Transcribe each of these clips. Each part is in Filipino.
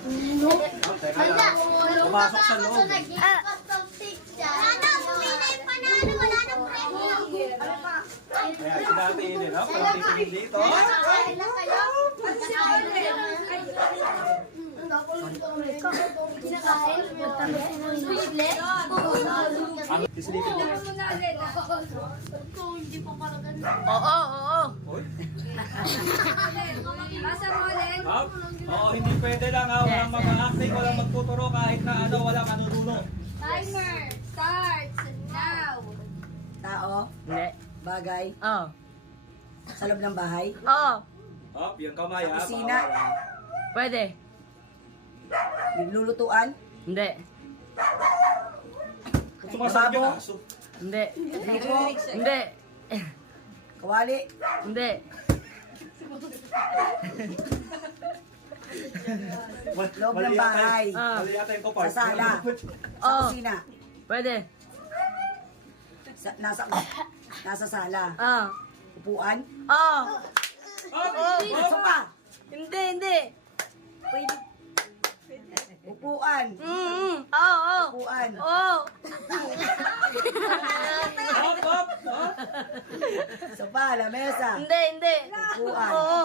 Teka lang. Pumasok sa loob. Kaya sinatiin no? Kung titingin dito. Sisilipin mo. Oo. Uy. Basta mo ulit. Oo, hindi pwede lang ha. Walang mag-acting, walang magtuturo kahit na ano, walang anununo. Timer starts now. Tao, Hindi. bagay, Oo. sa loob ng bahay, Oo. Hop, yung kamay ha. Sa kusina. Pwede. naglulutuan, Hindi. Sumasabi ka. Hindi. gripo, Hindi. kawali, Hindi. loob ng bahay, Mali yata yung kapart. sa sala, sa Oo. kusina, Pwede. nasa sala, Oo. upuan, Oo. sopa, Hindi. upuan, Oo. upuan, Oo. Hop, hop, hop. sopa, lamesa, Hindi. upuan, Oo.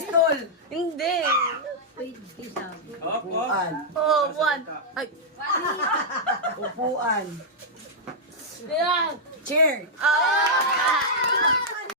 stool, Hindi. Hop, hop. upuan, Oo, buwan. Ay. upuan, Yeah. chair, Ah!